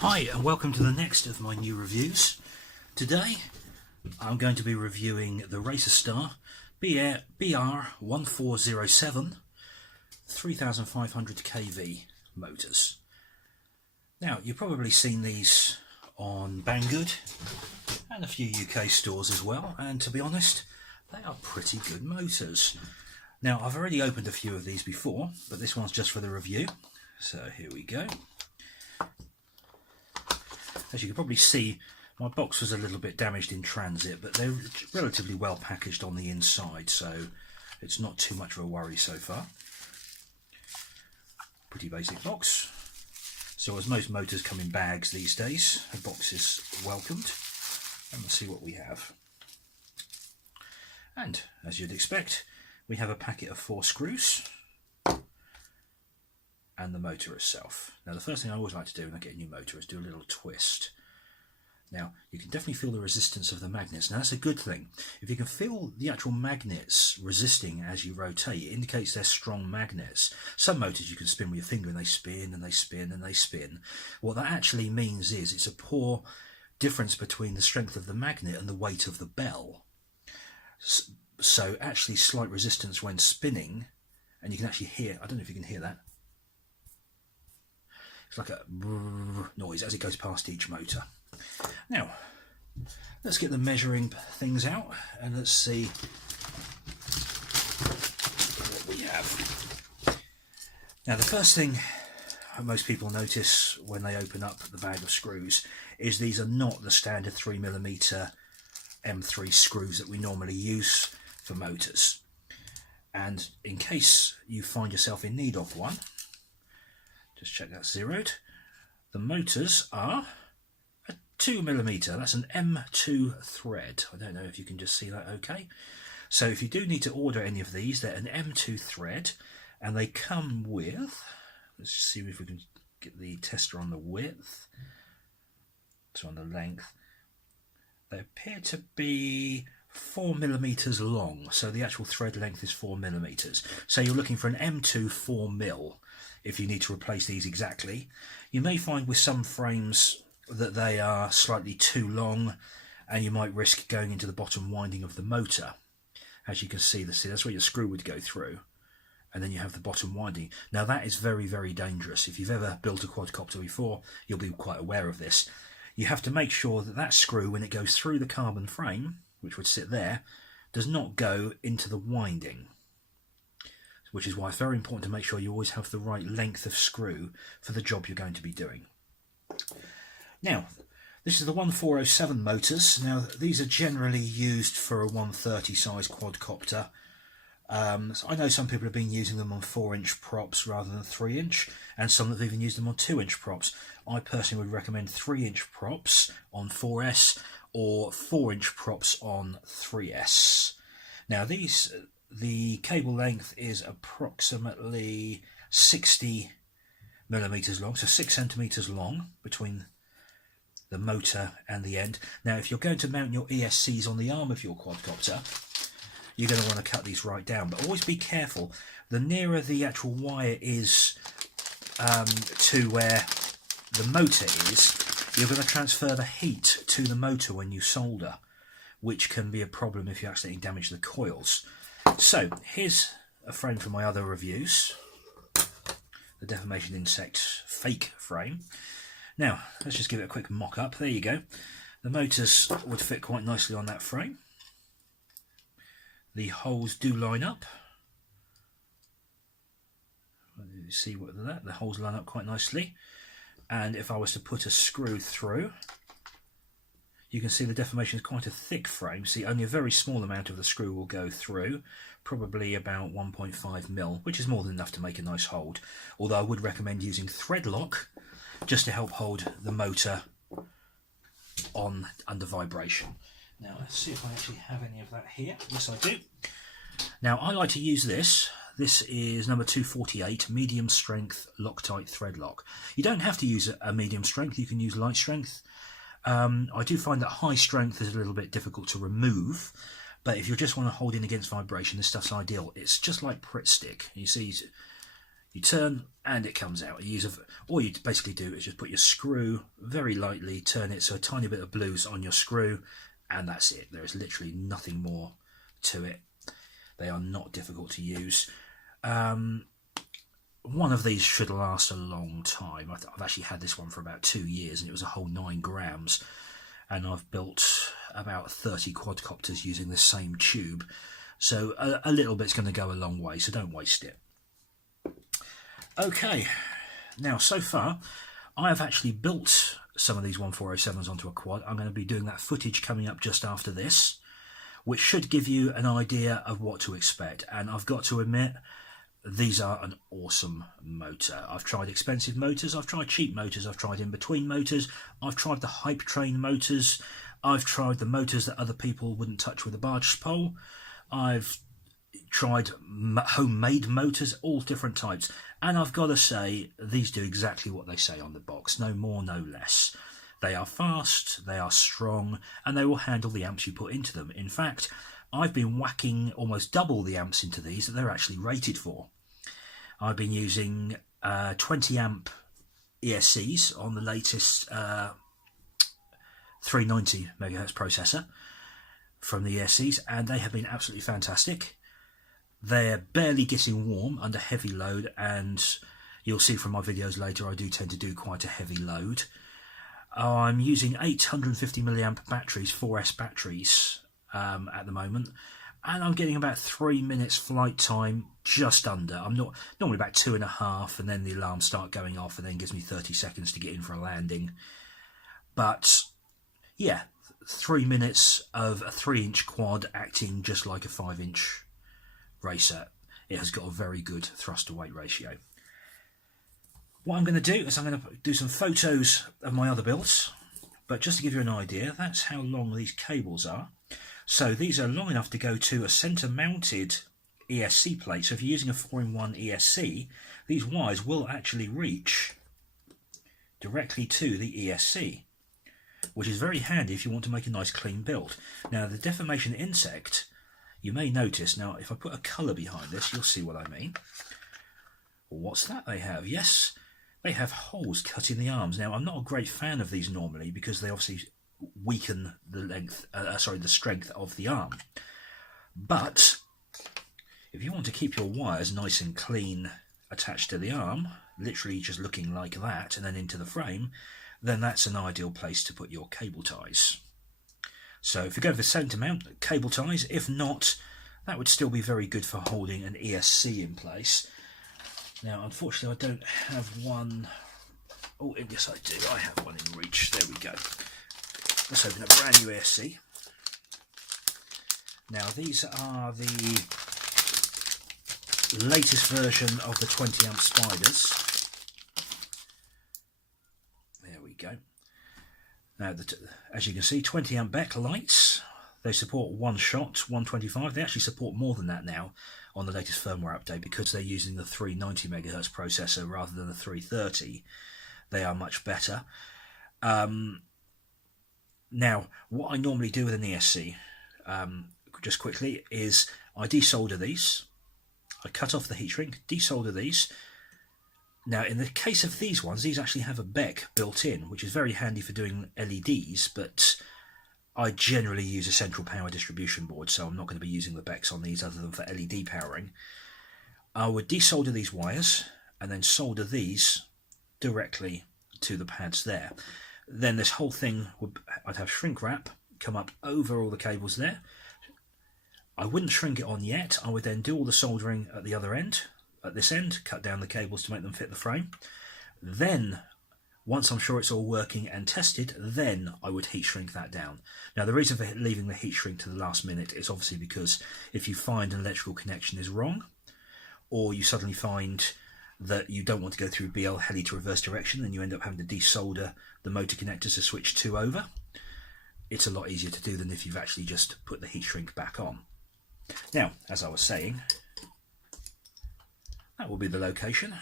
Hi and welcome to the next of my new reviews. Today I'm going to be reviewing the Racerstar br1407 3500 kV motors. Now you've probably seen these on Banggood and a few UK stores as well, and to be honest they are pretty good motors. Now I've already opened a few of these before, but this one's just for the review, so here we go. As you can probably see, my box was a little bit damaged in transit, but they're relatively well packaged on the inside, so it's not too much of a worry so far. Pretty basic box. So as most motors come in bags these days, a box is welcomed. And let's see what we have. And as you'd expect, we have a packet of 4 screws and the motor itself. Now the first thing I always like to do when I get a new motor is do a little twist. Now you can definitely feel the resistance of the magnets. Now that's a good thing. If you can feel the actual magnets resisting as you rotate, it indicates they're strong magnets. Some motors you can spin with your finger and they spin and they spin and they spin. What that actually means is it's a poor difference between the strength of the magnet and the weight of the bell. So actually slight resistance when spinning, and you can actually hear, I don't know if you can hear that. It's like a noise as it goes past each motor. Now, let's get the measuring things out and let's see what we have. Now, the first thing most people notice when they open up the bag of screws is these are not the standard 3mm M3 screws that we normally use for motors. And in case you find yourself in need of one, just check that's zeroed. The motors are a 2mm, that's an M2 thread. I don't know if you can just see that okay. So if you do need to order any of these, they're an M2 thread, and they come with, let's see if we can get the tester on the width, so on the length. They appear to be 4mm long, so the actual thread length is 4mm. So you're looking for an M2 4mm. If you need to replace these exactly. You may find with some frames that they are slightly too long and you might risk going into the bottom winding of the motor. As you can see, that's where your screw would go through, and then you have the bottom winding. Now that is very, very dangerous. If you've ever built a quadcopter before, you'll be quite aware of this. You have to make sure that that screw, when it goes through the carbon frame, which would sit there, does not go into the winding. Which is why it's very important to make sure you always have the right length of screw for the job you're going to be doing. Now, this is the 1407 motors. Now, these are generally used for a 130 size quadcopter. So I know some people have been using them on 4-inch props rather than 3-inch, and some have even used them on 2-inch props. I personally would recommend 3-inch props on 4S or 4-inch props on 3S. Now, the cable length is approximately 60mm long, so 6 centimeters long between the motor and the end. Now, if you're going to mount your ESCs on the arm of your quadcopter, you're going to want to cut these right down, but always be careful. The nearer the actual wire is to where the motor is, you're going to transfer the heat to the motor when you solder, which can be a problem if you accidentally damage the coils. So here's a frame from my other reviews, the Deformation Insect fake frame. Now let's just give it a quick mock up. There you go. The motors would fit quite nicely on that frame. The holes do line up. You see what that? The holes line up quite nicely. And if I was to put a screw through, you can see the deformation is quite a thick frame. See, only a very small amount of the screw will go through, probably about 1.5mm, which is more than enough to make a nice hold. Although I would recommend using thread lock just to help hold the motor on under vibration. Now let's see if I actually have any of that here. Yes, I do. Now I like to use this. This is number 248, medium strength Loctite thread lock. You don't have to use a medium strength, you can use light strength. I do find that high strength is a little bit difficult to remove, but if you just want to hold in against vibration, this stuff's ideal. It's just like Pritt stick. You see, You turn and it comes out. All you basically do is just put your screw very lightly, turn it so a tiny bit of blue's on your screw, and that's it. There is literally nothing more to it. They are not difficult to use. One of these should last a long time. I've actually had this one for about 2 years, and it was a whole 9 grams. And I've built about 30 quadcopters using this same tube. So a little bit's going to go a long way, so don't waste it. Okay, now so far I have actually built some of these 1407s onto a quad. I'm going to be doing that footage coming up just after this, which should give you an idea of what to expect. And I've got to admit, these are an awesome motor. I've tried expensive motors, I've tried cheap motors, I've tried in-between motors, I've tried the hype train motors, I've tried the motors that other people wouldn't touch with a barge pole, I've tried homemade motors, all different types, and I've got to say, these do exactly what they say on the box, no more, no less. They are fast, they are strong, and they will handle the amps you put into them. In fact, I've been whacking almost double the amps into these that they're actually rated for. I've been using 20 amp ESCs on the latest 390 megahertz processor from the ESCs, and they have been absolutely fantastic. They're barely getting warm under heavy load, and you'll see from my videos later I do tend to do quite a heavy load. I'm using 850 milliamp batteries, 4S batteries at the moment, and I'm getting about 3 minutes flight time, just under. I'm not normally about 2.5, and then the alarms start going off, and then gives me 30 seconds to get in for a landing. But yeah, 3 minutes of a 3-inch quad acting just like a 5-inch racer. It has got a very good thrust to weight ratio. What I'm going to do is I'm going to do some photos of my other builds, but just to give you an idea, that's how long these cables are. So these are long enough to go to a centre mounted ESC plate. So if you're using a 4-in-1 ESC, these wires will actually reach directly to the ESC, which is very handy if you want to make a nice clean build. Now the deformation insect, you may notice, now if I put a colour behind this, you'll see what I mean. What's that they have? Yes, they have holes cut in the arms. Now I'm not a great fan of these normally because they obviously weaken the the strength of the arm. But if you want to keep your wires nice and clean attached to the arm, literally just looking like that and then into the frame, then that's an ideal place to put your cable ties. So if you go for centre mount cable ties, if not, that would still be very good for holding an ESC in place. Now unfortunately I don't have one. Oh yes I do, I have one in reach. There we go. Let's open a brand new ESC. Now these are the latest version of the 20 amp spiders. There we go. Now as you can see, 20 amp Beck lights. They support 1 shot, 125. They actually support more than that now on the latest firmware update because they're using the 390 megahertz processor rather than the 330. They are much better. Now, what I normally do with an ESC, just quickly, is I desolder these. I cut off the heat shrink, desolder these. Now, in the case of these ones, these actually have a Beck built in, which is very handy for doing LEDs, but I generally use a central power distribution board, so I'm not going to be using the Becks on these other than for LED powering. I would desolder these wires and then solder these directly to the pads there. Then this whole thing, I'd have shrink wrap come up over all the cables there. I wouldn't shrink it on yet. I would then do all the soldering at the other end, at this end, cut down the cables to make them fit the frame. Then, once I'm sure it's all working and tested, then I would heat shrink that down. Now the reason for leaving the heat shrink to the last minute is obviously because if you find an electrical connection is wrong, or you suddenly find that you don't want to go through BL heli to reverse direction and you end up having to desolder the motor connectors to switch 2 over, it's a lot easier to do than if you've actually just put the heat shrink back on. Now, as I was saying, that will be the location.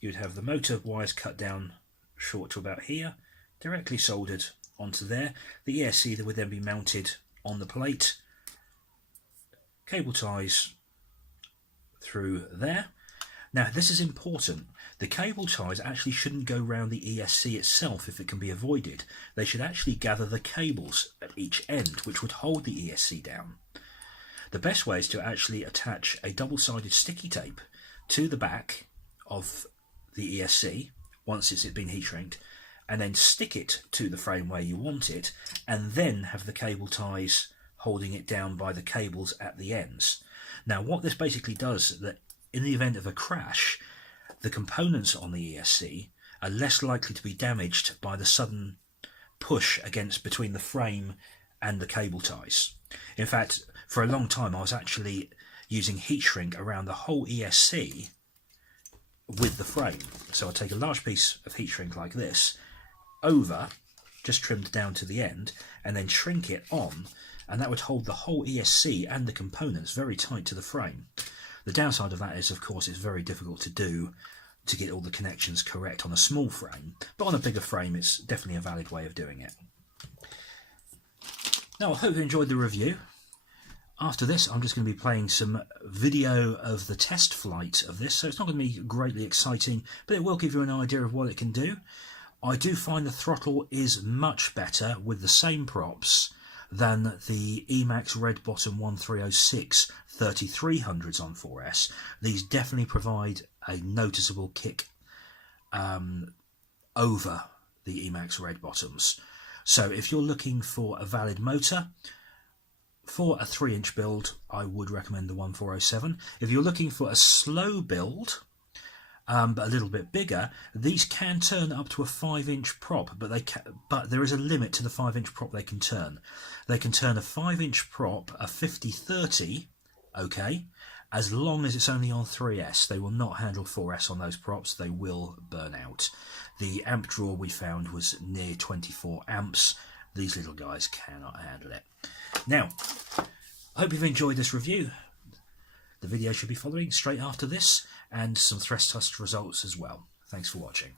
You'd have the motor wires cut down short to about here, directly soldered onto there. The ESC that would then be mounted on the plate, cable ties through there. Now, this is important. The cable ties actually shouldn't go round the ESC itself if it can be avoided. They should actually gather the cables at each end, which would hold the ESC down. The best way is to actually attach a double-sided sticky tape to the back of the ESC once it's been heat shrinked, and then stick it to the frame where you want it, and then have the cable ties holding it down by the cables at the ends. Now, what this basically does is that in the event of a crash, the components on the ESC are less likely to be damaged by the sudden push against between the frame and the cable ties. In fact, for a long time I was actually using heat shrink around the whole ESC with the frame. So I take a large piece of heat shrink like this over, just trimmed down to the end, and then shrink it on, and that would hold the whole ESC and the components very tight to the frame. The downside of that is, of course, it's very difficult to do to get all the connections correct on a small frame, but on a bigger frame it's definitely a valid way of doing it. Now, I hope you enjoyed the review. After this, I'm just going to be playing some video of the test flight of this, so it's not going to be greatly exciting, but it will give you an idea of what it can do. I do find the throttle is much better with the same props than the Emax Red Bottom 1306 3300s on 4S. These definitely provide a noticeable kick over the Emax Red Bottoms. So if you're looking for a valid motor, for a 3-inch build, I would recommend the 1407. If you're looking for a slow build, but a little bit bigger, these can turn up to a 5-inch prop, but there is a limit to the 5-inch prop they can turn. They can turn a 5-inch prop, a 50-30, okay, as long as it's only on 3S. They will not handle 4S on those props. They will burn out. The amp draw we found was near 24 amps. These little guys cannot handle it. Now, I hope you've enjoyed this review. The video should be following straight after this, and some thrust test results as well. Thanks for watching.